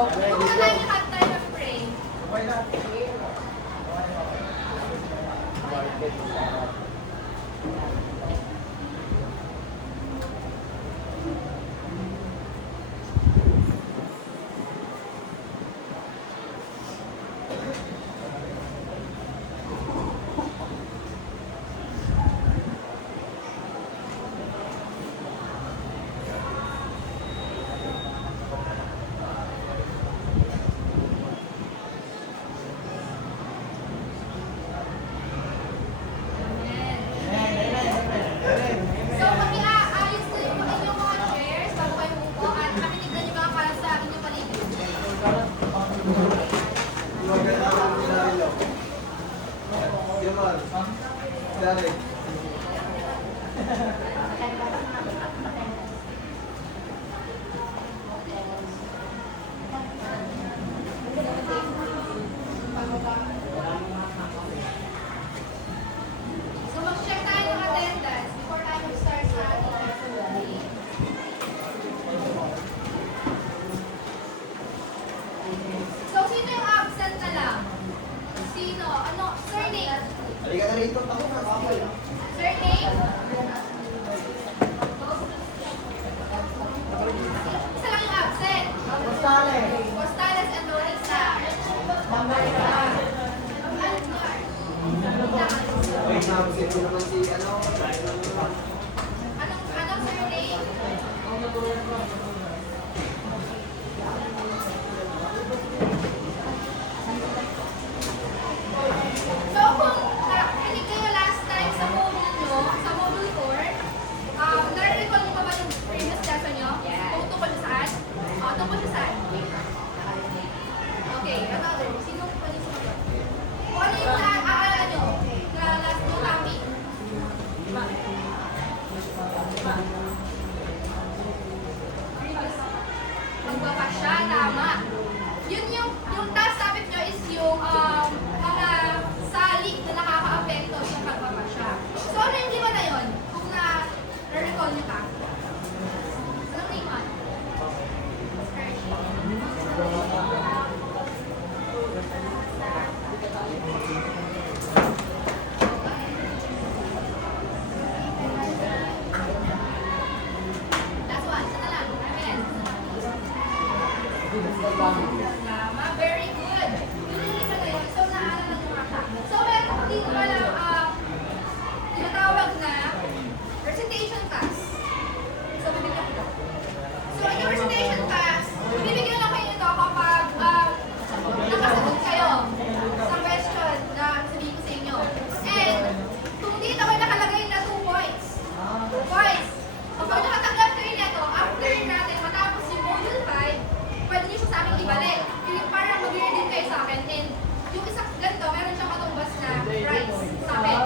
Kung na tayo hot tayo mag-pray. So, mag-iaayos na yung inyong mga chairs bago kayo umupo at makinig nyo mga para sa inyong paligid. So, mag-check tayo ng attendance before tayo mag-start sa ating lesson today. So, sino yung absent na lang? Sino? Ano? Surname? Halika na rito, ako na, kapal. Surname? Isa lang yung absent. Postales and Lorisa. Wait, nabusin ko naman si, Anong surname? So, kung nakinig kayo last time sa module nyo, sa module 4, nare-recall nyo pa ba yung previous lesson nyo? Kung tungkol nyo saan? Tungkol nyo saan? Okay, another. Sino pa yung sumagot? Kung ano yung naaalala nyo na last mo topic? Pagpapasya, tama. Yun yung task topic nyo is yung mga salik na nakaka-apekto sa pagpapasya. So, ano yung lima na yun? Kung na-recall nyo ka? Anong name on? Last one. Sana lang. Amen. Tama. Very good. Yun yung lima na yun. So, naalala nyo nga siya. So, meron dito pala tinatawag na recitation class. So, bibigyan ko. So, yung recitation class, bibigyan lang kayo ito kapag nakasagot kayo sa question na sabihin ko sa inyo. And, kung dito may nakalagay na 2 points. 2 points. Kapag nakatanggap kayo nito, after natin matapos yung module 5, pwede nyo siya sa akin ibalik. Yung parang mag-redeem kayo sa akin. And yung isang ganito, meron siyang katumbas na price sa akin.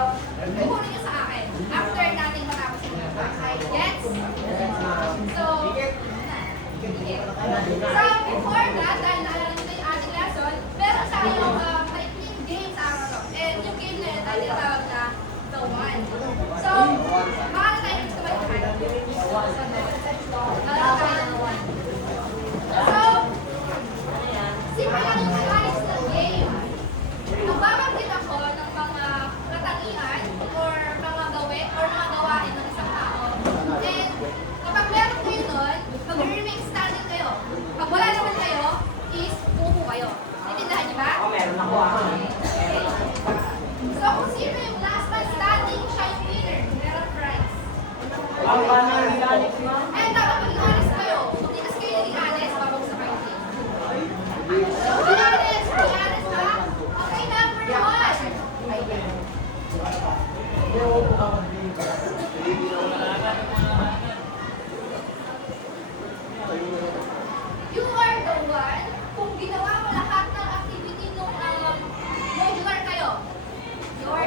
Kukunin nyo sa akin after natin matapos yung module 5. Gets? So, before that, dahil naalala nyo na yung ating lesson, meron tayong maikling game sa araw to. And yung game na yun ay tinatawag na The One. So, makala tayo dito ba yung hand? Makala tayo ng one. So, simple lang yung mechanics ng game. Magbabanggit ako ng mga katangian or mga gawin or mga gawain ng isang tao. And kapag meron kayo nun, mag-remain standing kayo. Pag wala naman kayo, is pupo kayo. Natindahan niyo ba? Meron ako. Okay. So, kung sino yung last man standing, siya yung winner. Meron prize. And dapat maging honest kayo. Kung di kasi kayo naging honest, babagsak kayo. So, be honest. Be honest ba? Okay, number 1. You are the one kung ginawa mo lahat ng activity nung modular kayo. You are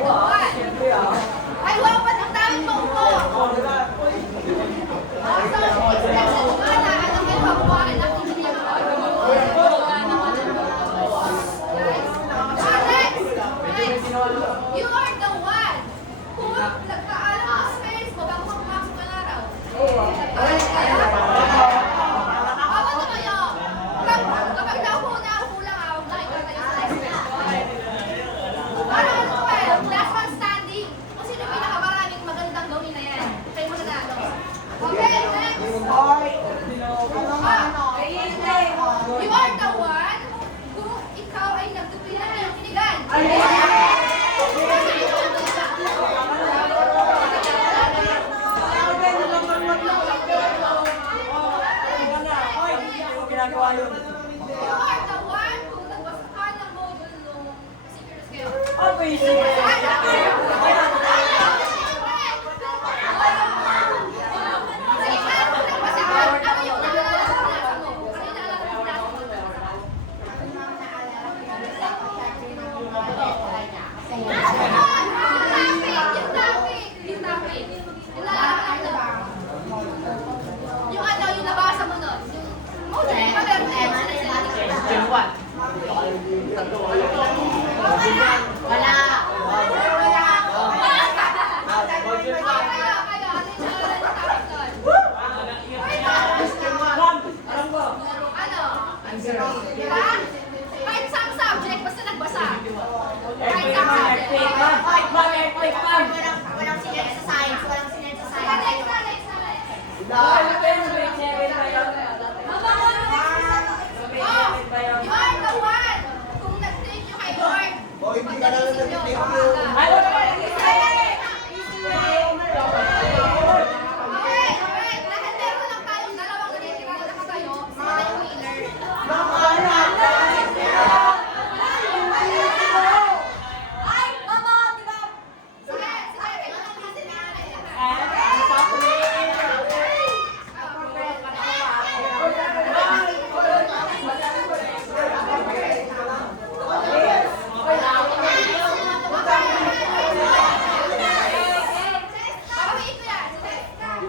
Yung ano, yung nabasa mo nun. Question 1. Wala. Kahit saan subject, basta nagbasa. Kahit saan subject. Walang sinend sa science, walang sinend sa science. Next na, next na, next. Oh, you are the one. Kung nag-thank you kay Lord, O, hindi ka na lang pagdating nag-thank niyo, you. Okay, okay. Dahil meron lang tayong dalawang natitira na nakatayo, sila na yung winner. Ay, mama, di ba? Sige, sige, kayo lang kasi na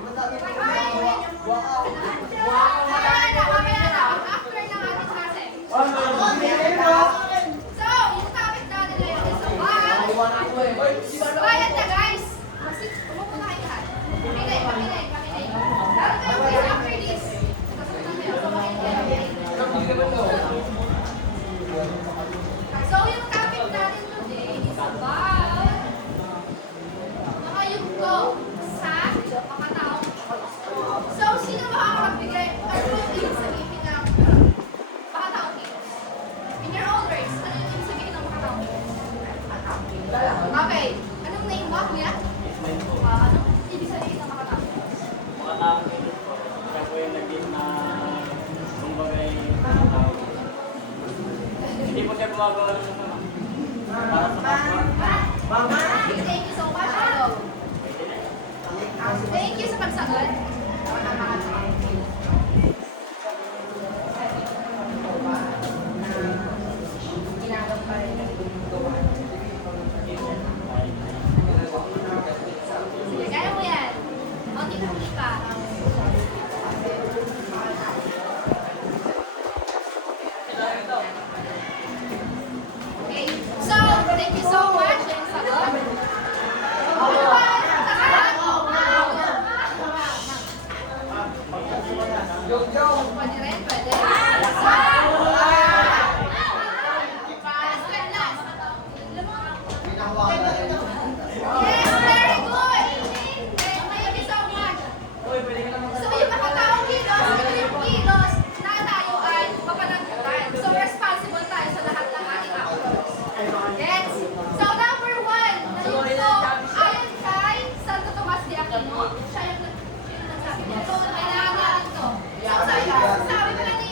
Babawiin ko yan. Sige. Mamaya na. After ng ating klase. So, yung topic natin ngayon is about... Ayan na guys! Umupo na kayo lahat. Paminay. Lalo kayo guys after this. So, yung topic natin today is about mga yugto sa mga taong Diyos. So, sino makakapagbigay? Ano yung ibig sabihin ng mga taong Diyos? In your own words, ano yung ibig sabihin ng mga taong Diyos? Okay. Anong name mo, kuya? Anong ibig sabihin ng mga taong Diyos? Siya po yung naging na kumbagay tao. Hindi po siya gumagawa ng masama. Para sa kapwa. Thank you so much. Hello. Thank you sa pagsagot. Sige, kaya mo yan. Konti na push pa. Okay. So, thank you so much. Yan sa sagot. Ano ba? Pwede rin, pwede. Yes, very good. Thank you so much. So, yung mga taong kilos, ito yung kilos na tayo ay mapanagutan. So, responsible tayo sa lahat ng ating actions. Yes. So, number 1, na yugto, ayon kay Santo Tomas de Aquino. Siya yung nagsabi niya. So, kailangan natin ito. So, sabi pala ni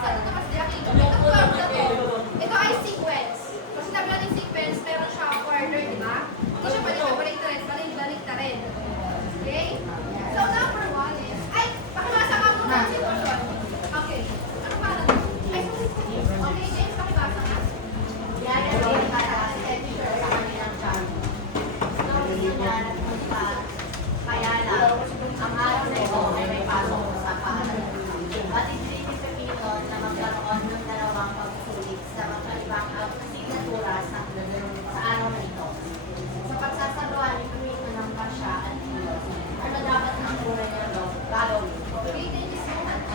Santo Tomas de Aquino, itong curve na to, ito ay sequence. Kasi sabi natin sequence, meron siya order, di ba? Hindi siya pwede balik na rin. Okay? So, number 1 is, ay, pakibasa ka muna ang sitwasyon. Okay. Ano pa na? Ay, okay, James, pakibasa ka. Yan ang mga para sa teacher sa kanilang child. So, yun na, nagpunta. Kaya lang, ang araw na ito ay may pasok sa pahalan. At hindi Pepino na magkaroon ng dalawang pagsulit sa magkaibang signatura sa araw na ito. Sa pagsasagawa ni Pepino ng pasya at kilos, ano dapat ang mura niya gagawin? Okay, thank you so much.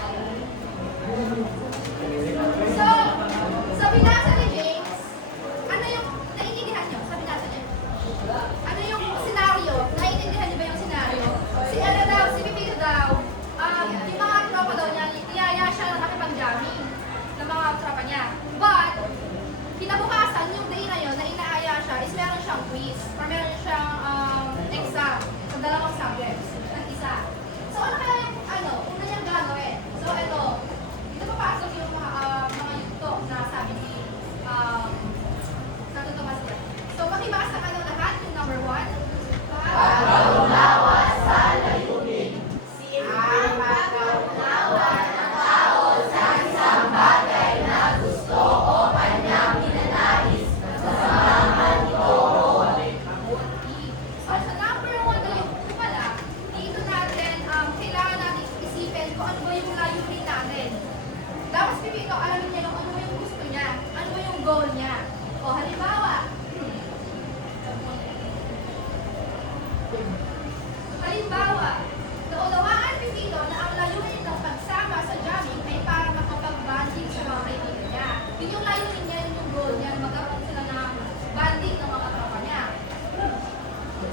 So, sa binasa ni James, ano yung naiintindihan niyo sa binasa niya? Ano yung senaryo? Naiintindihan niyo ba yung senaryo? Si ano daw, si Pipino daw, yung mga tropa daw niya, niyaya siya ng nakipag-jamming ng mga tropa niya. But, kinabukasan, yung day na yun, na inaaya siya, is meron siyang quiz, or meron siyang exam sa dalawang subjects, ng isa. So, ano kaya yung, una niyang gagawin? So, ito, dito papasok yung mga yugto na sabi ni Santo Tomas de Aquino. O, halimbawa, naunawaan ni Tito na ang layunin ng pagsama sa jamming ay para makapag-banding sa mga kaibigan niya. Yun yung layunin niya, yun yung goal niya, magkaroon sila ng banding ng mga tropa niya.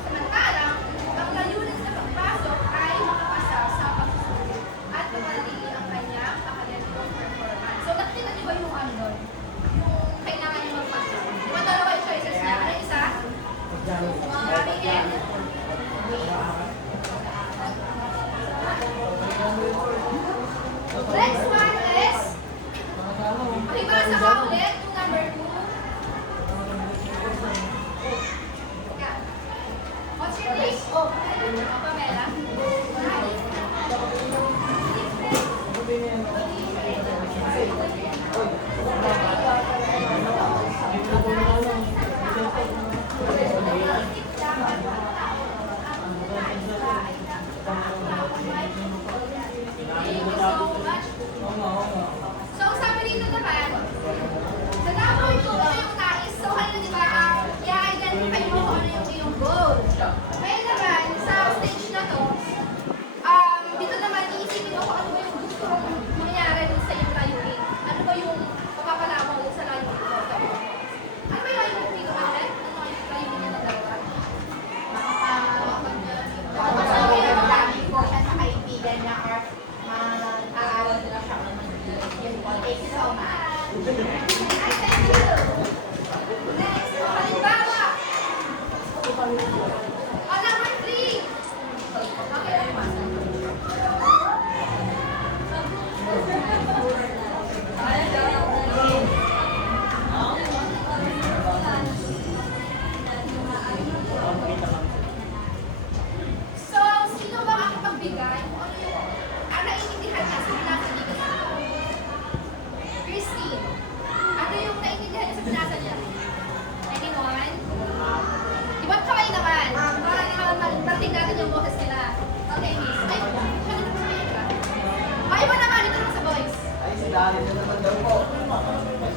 Samantalang, ang layunin sa pagpasok ay makapasa sa pagsusulit at mapanatili ang kanyang academic performance. So, nakikita niyo ba yung ano doon? Yung kailangan niya magpasok. Di ba dalawa yung choices niya? Ano yung isa? Maraming N. Next one is, pakibasa ka ulit yung number 2. Yeah. What's your name? Oh, Pamela. Thank you so much. So, sabi dito naman, sa number 2, ano yung nais? So, ano di ba, i-identify mo kung ano yung iyong goal. Ngayon naman, sa stage na to, dito naman, iisipin mo kung ano ba yung gusto mong mangyari dun sa iyong layunin. Ano ba yung mapapalawang dun sa layunin mo? Ano ba yung layunin dito, Manet? Ano ba yung layunin niya ng dalawa? Makapag-sabi ko siya sa kaibigan niya or mag-aaral nila siya. Thank you so much. Ay, thank you! Next, halimbawa. Number 3. Okay, so, sino ba makakapagbigay kung ano yung naiintindihan niya sa binasa dito? Christine, ano yung naiintindihan niya sa binasa niya? Anyone? Ibang kamay naman. Para naman marating natin yung boses nila. Okay, miss. Ay, siya dito sa kayo ba? Iba naman, ito naman sa boys. Ay, si Dali na naman daw po.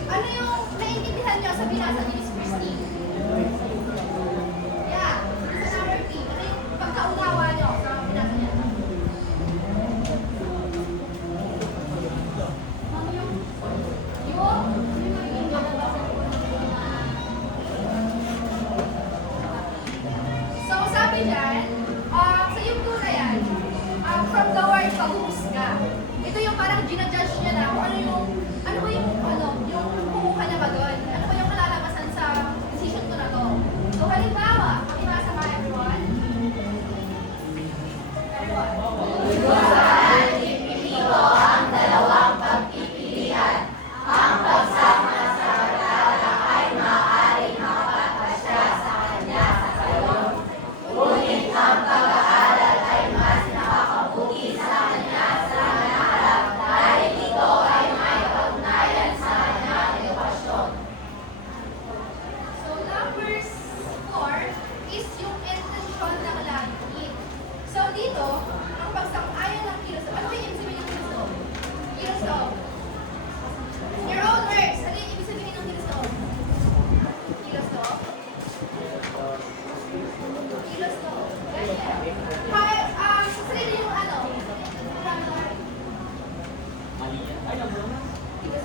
Ano yung naiintindihan niyo sa binasa ni Miss Christine? Yeah, sa number 3. Ano yung pagkaunawa niyo sa binasa niya? So, sabi dyan, sa yung tuna yan, from the word pag-uusga. Ito yung parang ginajudge niya na kung ano ba yung kumuha niya ba doon? Ano ba yung kalalabasan sa decision ko na to? So, halimbawa, pakibasa ba everyone? So, number 4 is yung intensyon ng layunin. So, dito, ang pagsang-ayon ng kilos. Ano ba yung ibig sabihin ng kilos? Kilos. Your own words. Ano yung ibig sabihin ng kilos? Kilos. Kilos. Sa sarili yung ano? Mali yan. Ay, nabulo na. Kilos.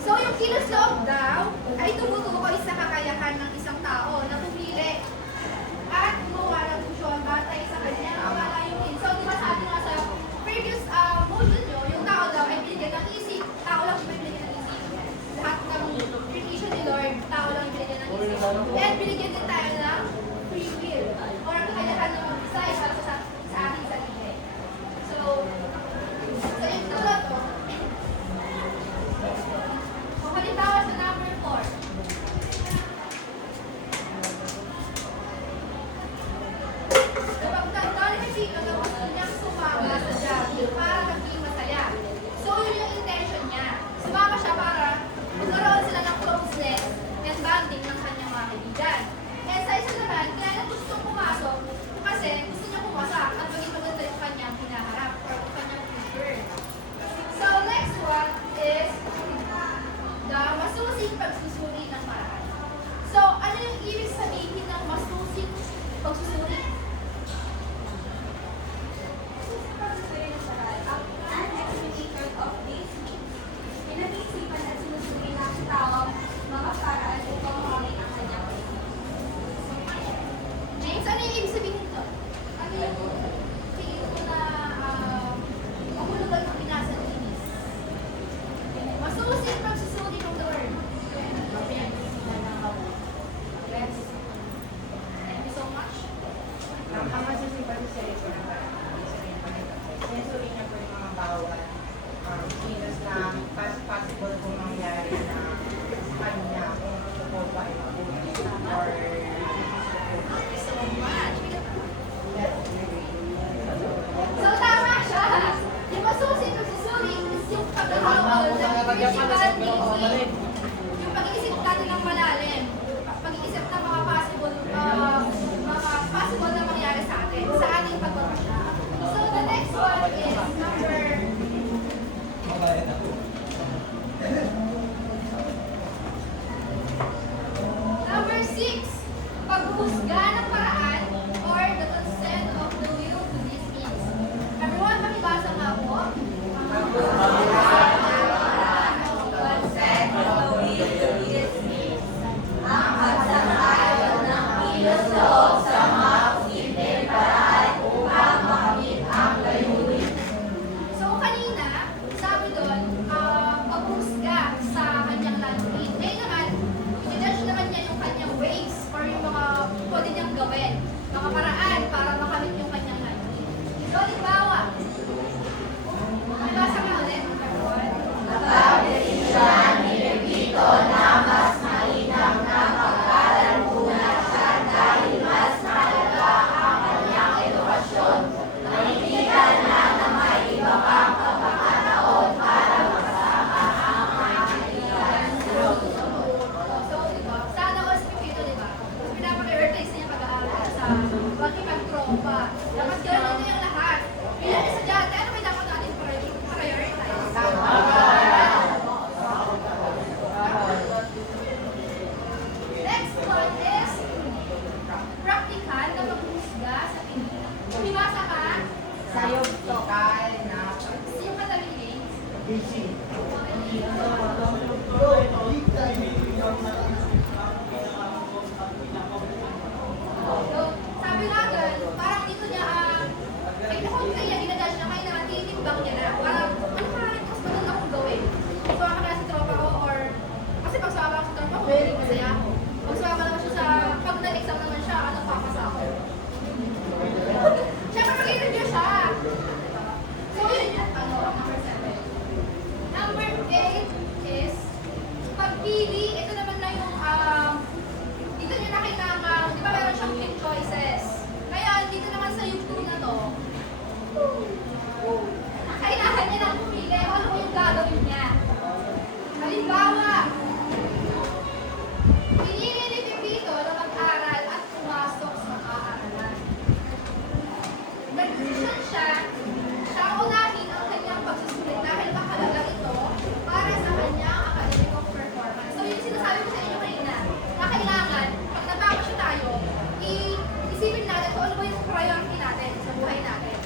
So, yung kilos loob daw ay tumutukoy sa kakayahan ng isang tao na pumili at gumawa ng desisyon batay sa kanyang mga layunin. So, di ba sabi nga sa previous module nyo, yung tao daw ay binigyan ng isip. Tao lang yung binigyan ng isip. Lahat ng creation ni Lord, tao lang yung binigyan ng isip. And binigyan din tayo ng free will or ang kakayahan na mag-decide para sa ating sarili. So, yung tulad ko, kung halimbawa sa number 4, kapag tagdali ni Tito na gusto niyang sumama sa jogging para maging masaya. So, yun yung intention niya. Sumama siya para magkaroon sila ng closeness and bonding ng kanyang mga kaibigan. And sa isa naman, kaya na gustong pumasok kasi kasi si Pag-Sereso na parang sensory niya po yung mga bawat kilos na possible kung mangyari na kanya kung po ba ay mabuti or So much. So, tama siya. Yung masusi at susuri is yung pagkakaroon ng physical thinking. Yung pag-iisip natin ng malalim. Pag-iisip ng mga possible na mangyari sa atin, sa ating pagbabasya. So, the next one is number 6. Paghuhusga ng paraan or the consent of the will to these means. Everyone, makibasa nga po. Consent of the will to these means. Ang pagsang-ayon ng kilos-loob sa mga posibleng paraan upang makamit ang layunin. So, kanina, sabi doon, paghuhusga sa kanyang layunin. Ngayon naman, i-judge naman niya yung kanyang ways or yung mga pwede niyang gawin. Mga paraan para makamit yung kanyang layunin. So, halimbawa, makibasa nga ulit, everyone. Napag-desisyon ni Pepito na mas mainam na mag-aral muna siya dahil mas mahalaga ang kanyang edukasyon. Naintindihan na may iba pang pagkakataon para magsama ang mga kaibigan sa susunod. So, diba, sana all si Pipito, diba? Mas pinaprioritize niya pag-aaral sa pagkipag-tropa. Dapat gano'n nito yung lahat. Bilang estudyante, ano may dapat natin prioritize? Next one is practical na paghusga sa pinili. Kumibasa ka, sayo tokal na sino ka talagang busy. So, sabi nga doon, parang dito niya, ay nakon kaya ginadash niya, kaya naman tinitimbang niya na, parang, ano parang mas maganda kong gawin? Sumama ka na sa tropa ko, or, kasi pag sumama ako sa tropa ko, hindi masaya ako. Pag sumama naman siya sa, pag nag-exam naman siya, ano, papasa ako. Siyempre mag-interview siya. So, yun yung, number 7. Number 8 is, pagpili, ito naman na yung, dito niya na kailangan, di ba meron siyang 8 choices. Ngayon, dito naman sa yung 2 na to, kailangan niya nang pumili kung ano yung gagawin niya. Halimbawa, pinili ni Pepito na mag-aral at pumasok sa paaralan. Nag-decision siya, siya unahin ang kanyang pagsusulit dahil mahalaga ito para sa kanyang academic performance. So, yung sinasabi ko sa inyo kanina, na kailangan, pag nagpapasya tayo, isipin natin kung ano ba yung priority natin sa buhay natin.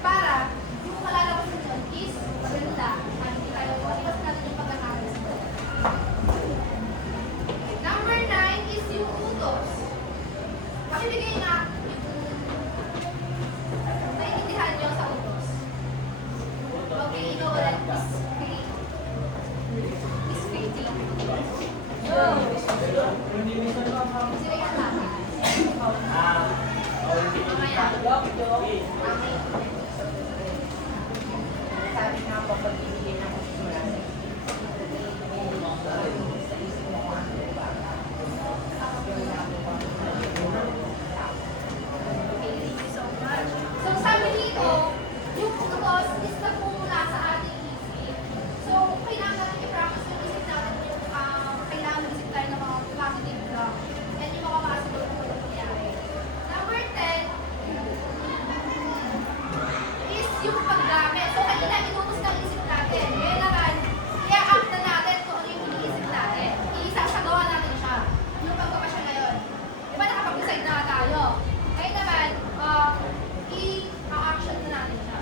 Para, yung malalabas nito is maganda at hindi tayo iwas natin yung pagkakaroon sa buhay. Number 9 is yung utos. Pakibigay nga yung naiintindihan nyo sa utos. Okay, ikaw ulit, Miss Kate. Miss Katie. Sila yung tama. Mamaya. sabi nga po pagbibigay ng kusura sa isip mo kung ano ba Okay, thank you so much. So, sabi dito, yung utos is nagmumula sa ating isip. So, kailangan natin i-practice yung isip natin yung kailangan isip tayo ng mga positive block. Yan yung mga possible na pwede mangyari. Number 10 is yung paggamit. So, kanina inutos ng isip natin. Ngayon naman, i-act na natin kung ano yung iniisip natin. Isasagawa natin siya. Yung pagpapasya ngayon. Diba nakapag-decide na tayo? Ngayon naman, i-action na natin siya.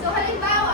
So, halimbawa,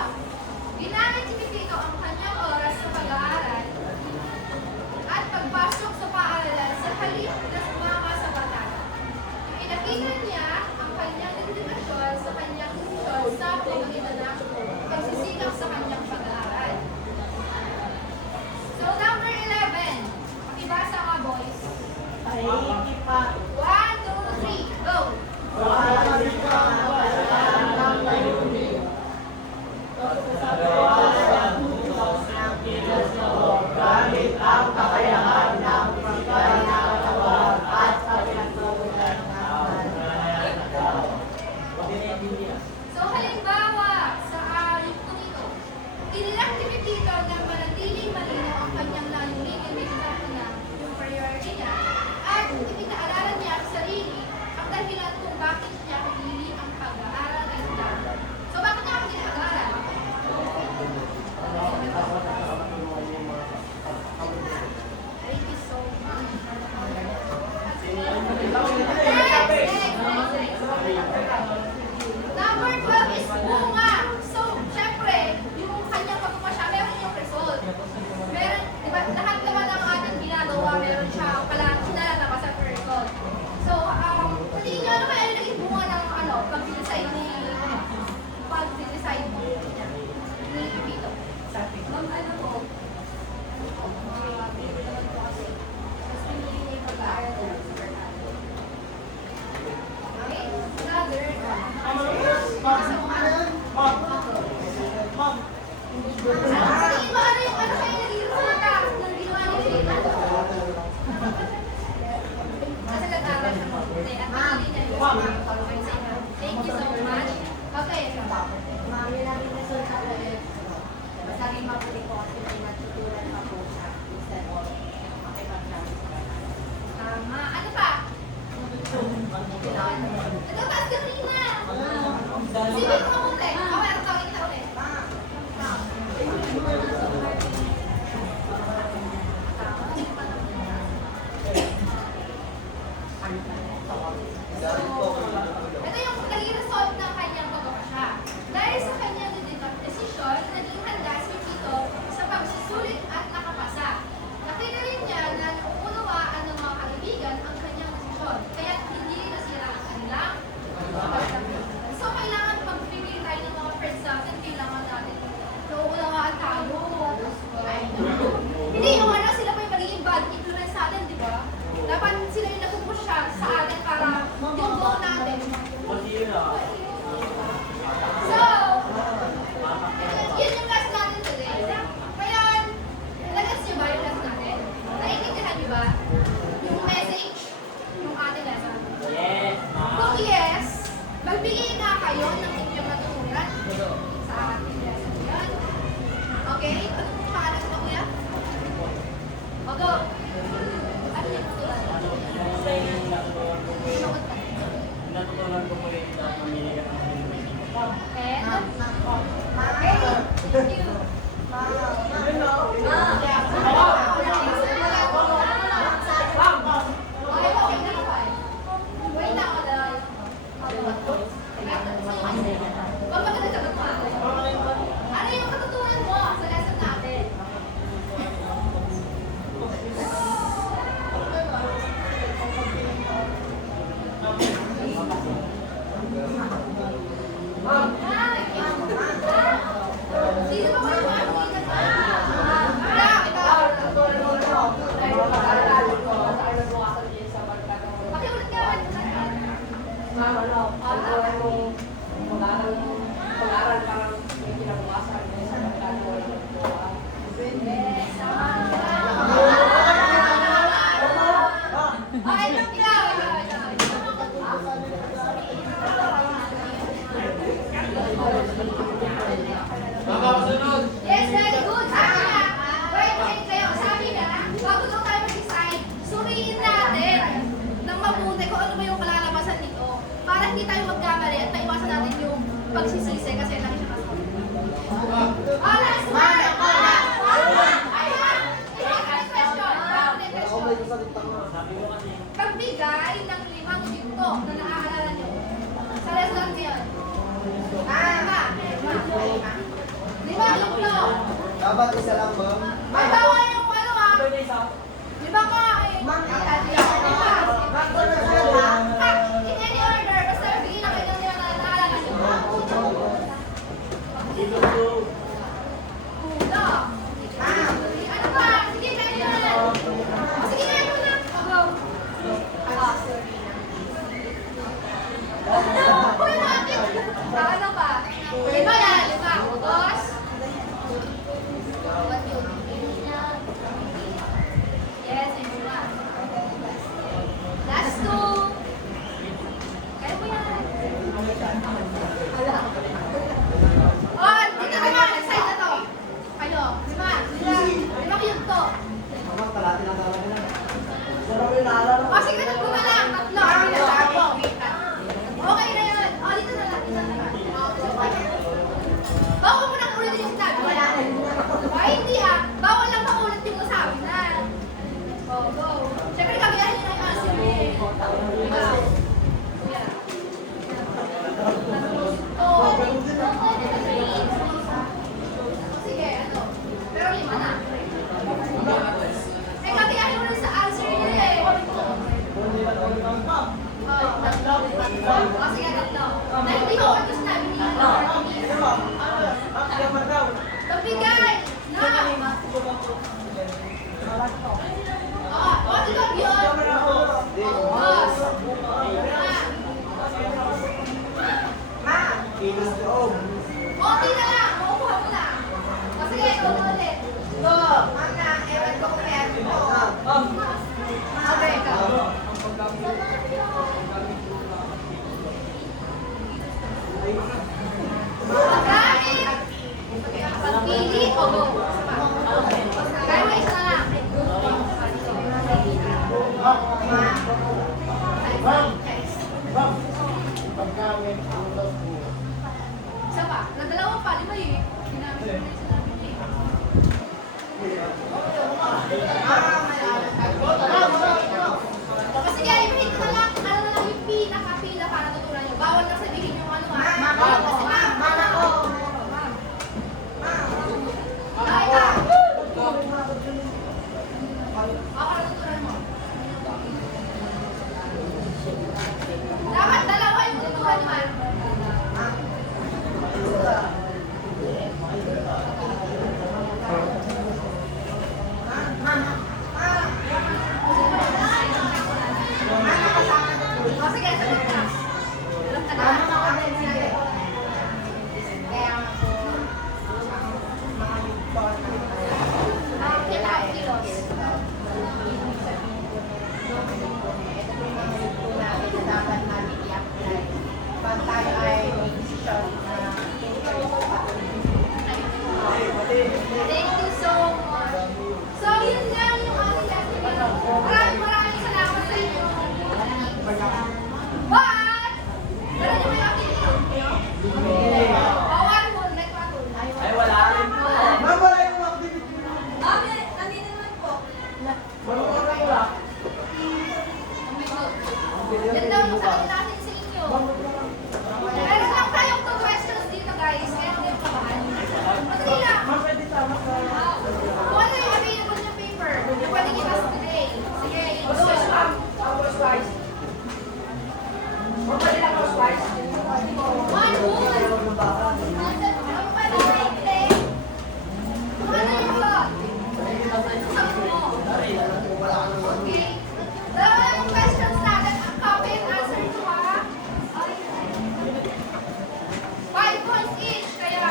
Sipin mo mabuti. Okay, ang tawagin kita ulit. Dahil po ako Ito yung naging result ng kanyang pagkakasya. Dahil sa kanyang desisyon, naging handa si Tito sa pagsusulit at nakapasa. Nakita rin niya na uunawaan ng mga kaibigan ang kanyang desisyon, kaya hindi nasira ang kanilang pagkakasya. So, kailangan magpipili tayo ng mga friends natin, kailangan natin nauunawaan tayo. Hindi, yung ano, sila pa yung magiging bad influence sa atin, di ba? Dapat sila yung nagpupush sa atin para yung goal natin. So, yun yung class natin today. Ngayon, nag-gets nyo ba yung class natin? Naiintindihan nyo ba yung message yung ating lesson? Yes, Kung yes, magbigay na kayo ng inyong natutunan sa ating lesson. Yan. Okay? Anong pangalan ko, kuya? O, go! Ano yung natutunan? natutunan ko po yung mamili ka ng And? Okay. Thank you. Okay, okay na ba? Wait lang ako lang. Huwag maganda sagot mo. Ano yung katutunan mo sa lesson natin? Sino ba kayo? Pakiulit ka. Okay, ito Yes, very good. Sabi na, wait kayo. Sabi na, bago daw tayo mag-decide, suriin natin ng mabuti kung ano ba yung kalalabasan nito para hindi tayo magkamali at maiwasan natin yung pagsisisi kasi lagi siya kasama. Last one! Pagbigay ng 5 ginto na naaalala nyo sa lesson ngayon. Lima ginto. dapat isa lang, ma'am. May bawal yung ano lima ka eh. In any order, basta bigyan na kayo ng naalala nyo. Kuda. Ano ba? Sige, kayo na. Sige, kayo na. Go. Uy, natin. Ano ba? Lima yan, lima. Dos. Yes, and lima. Last two. Kaya mo yan. Oh, dito naman. Side na to. Kayo. Lima. Lima yun to. Mama, kalati lang talaga na. Sarap yung naalala. O, sige, tatlo na lang. Tatlo. Okay na yun. O, dito na lang. Dito na lang. Bawal mo nang ulitin yung sinabi. Ay, hindi ah. Bawal lang makulit yung nasabi na. Go, go. Siyempre, kagayahin nyo ng answer eh. Ikaw. Kuya. Sige, ano. Pero lima na. Eh, kagayahin mo rin sa answer niya eh. O, sige, tatlo. Dahil hindi ko ulit yung sinabi niya. Pagbigay na. O, dito yun. Dos. Kilos loob. Konti na lang. Makukuha mo na. O, sige, ikaw na ulit. Go. Mama, ewan ko kung meron mo. Okay, ikaw. Pagkain. Pagpili o go? Kaya mo isa na lang. Isa pa. Dalawa pa, di ba eh? Ginamit ko na yung sinabi niya eh. O sige, ipahin ko na lang, ano na lang yung pinaka para tutunan nyo. Bawal na sabihin yung ano ah. Kasi ma'am, ma'am. Ay, ka! Ako na tutunan mo. Dapat dalawa yung tutunan nyo ah. O sige, sagot ka. Alam ka na. Kita ang kilos. Dapat namin i-apply. Pag tayo ay may decision na hindi kayo patuloy. Thank you so much. So, yun lang yung ating testimony. Maraming salamat sa inyo. But, meron niyo may update nyo? Bawal mo, like patul. Ay, wala rin po. Ma'am, wala yung activity. Nandito naman po. Marunong na wala. Yan daw yung sagot natin sa inyo. Meron lang tayong 2 questions dito guys. Kaya huwag kayong kabahan. Madali lang. Ma'am, pwede tama ka. Kung ano yung available yung paper, yung pwede ipas today. Sige, yung One whole. Ang pwede simple. Kung ano yung lot. Sagot mo. Okay. Dalawa yung questions natin. Ang copy and answer to ha. 5 points each. Kaya,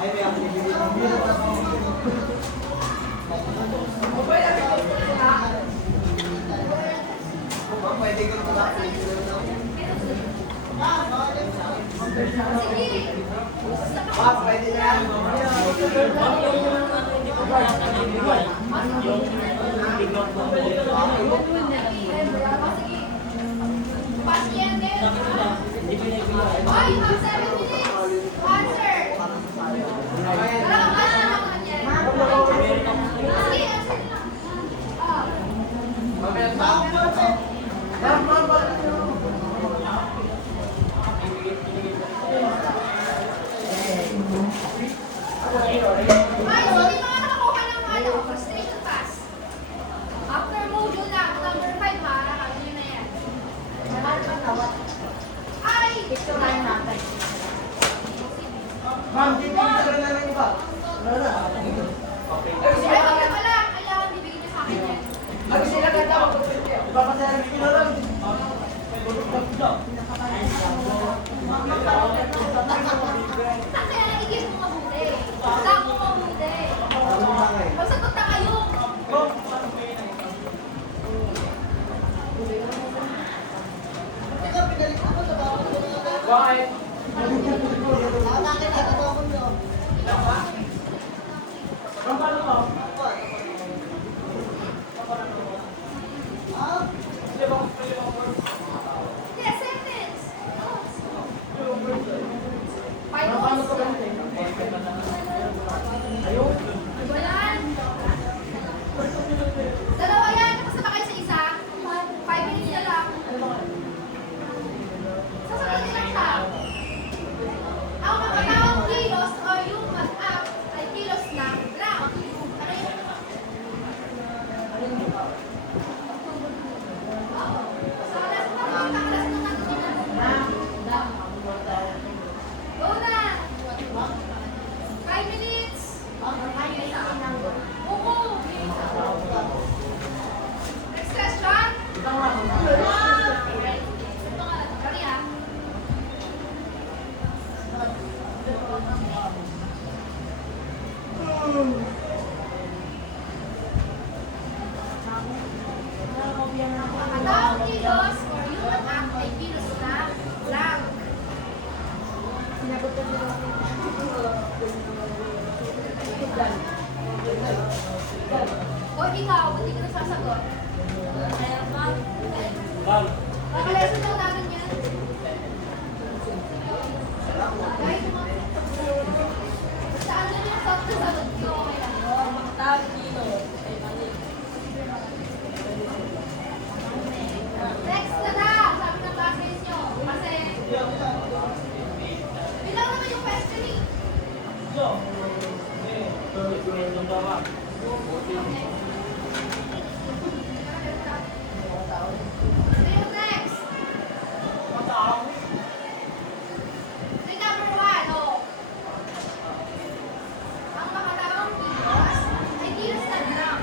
Ay, may activity. Ma'am, pwede ko ito lang. sige. Ma'am, pwede na yan. Sige. Pasyente. Ay, mag 7 minutes. Answer. Dalawang answer lang naman yan. Sige, answer lang. Ah. Ma'am, ma'am, bakit yun? Ay, so di mga nakakuha ng ano, frustration pass. After module na, number 5 ha, ano yun na yan. Ay! Picturean natin. Ma'am, hindi ko na lang iba. Wala na. Ay, wag na pala. Kailangan bibigyan niyo sa akin yan. Ipapasayarin ko na lang. Kaya naigis mo mabuti. Stop mo mabuti. Magsagot na kayo. Bakit? Ma'am, paano to? Yes, sentence. Ma'am, paano to ganito? Ayun. Walaan. Dalawa yan. Tapos na ba kayo sa isa? 5 minutes na lang. Sasagutin lang siya. Ang makatawang kilos o yung mag-up ba? Sino next? Say number 1, oh. Ang makatawang kilos ay kilos na lang.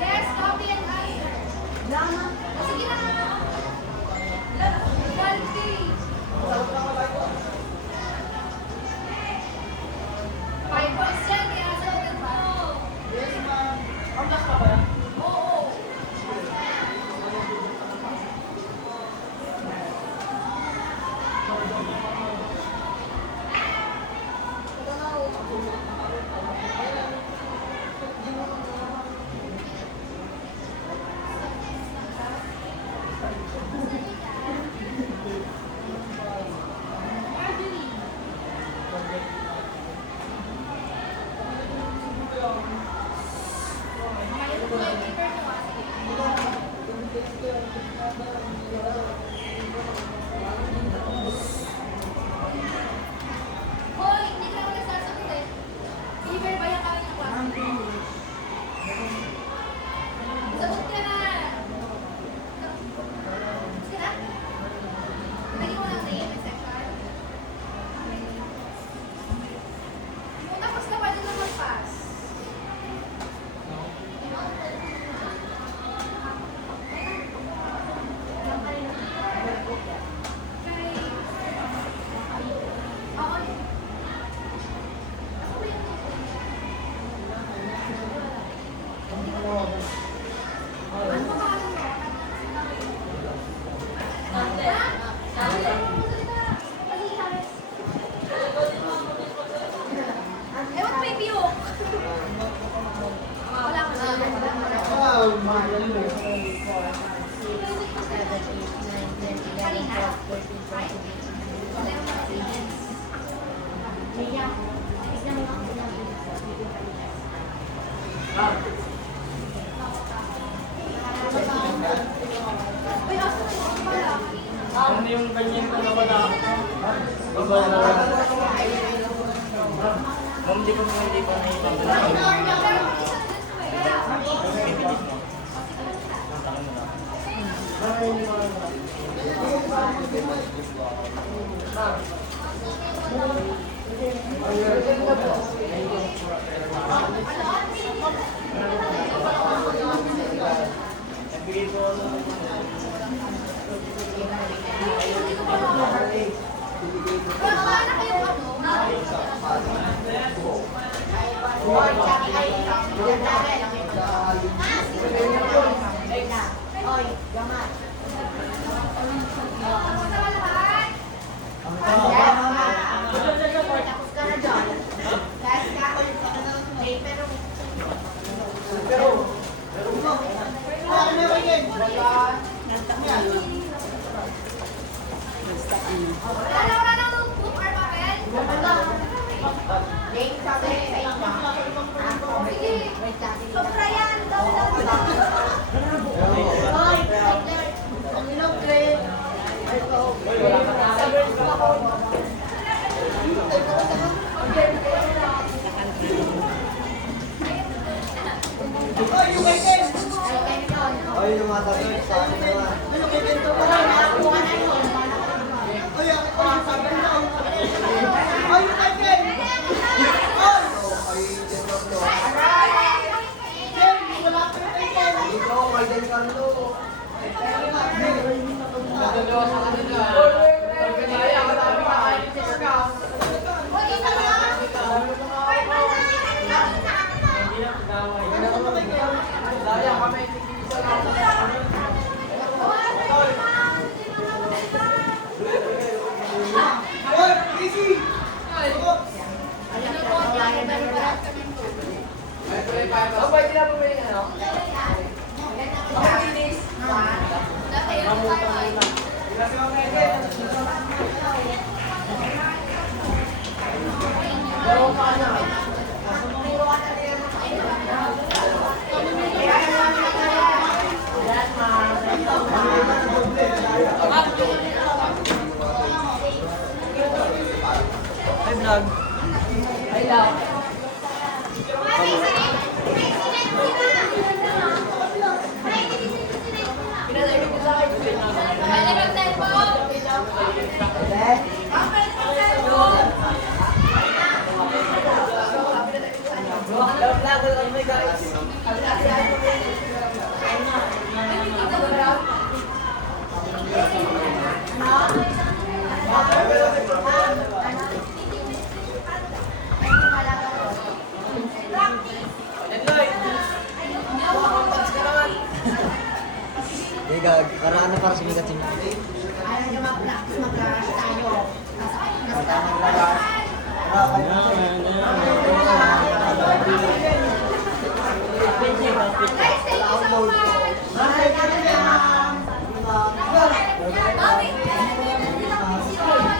Yes, copy and answer. Drama. Sige na. Quality. 5 points yan, kaya sagutin mo. Yes, ma'am. Ang last pa ba yan? Oo. Hoy, hindi ka naman nagsasagot eh. Fever ba yung kami ng klase? Sagot ka na. Sige na. Lagi mo lang name and section. Kung tapos ka, pwede na mag-pass. Ewan ko may piyok. Wala ko na. Oh, my God. Kanina? Right? Wala yung mga agents. Uy, asa na yung pala? Ano yung ganyan ko na pala? Iba na lang. Ma'am, hindi ko na Pero kung isa na dito eh. Bibilis mo. Ang tanong mo na. Nagbigay ko na. Pero wala na kayong ano? Oy, gamat. Tapos na ba lahat? Tapos ka na dyan. Guys, pero Wala na notebook or papel? Jane, sabi sa inyo. Sige. Sobra yan. Oy, ang ilong grade. Ay, lumatagay sa akin naman. Ikaw, Alden Carlo. Hoy, easy! Dati yung vlog. Pwede mag-cellphone. Ang pwede mag-cellphone. Karaan na para sumikat si Mami. Ayaw niyo mag-practice mag-rush tayo. Karaan na para.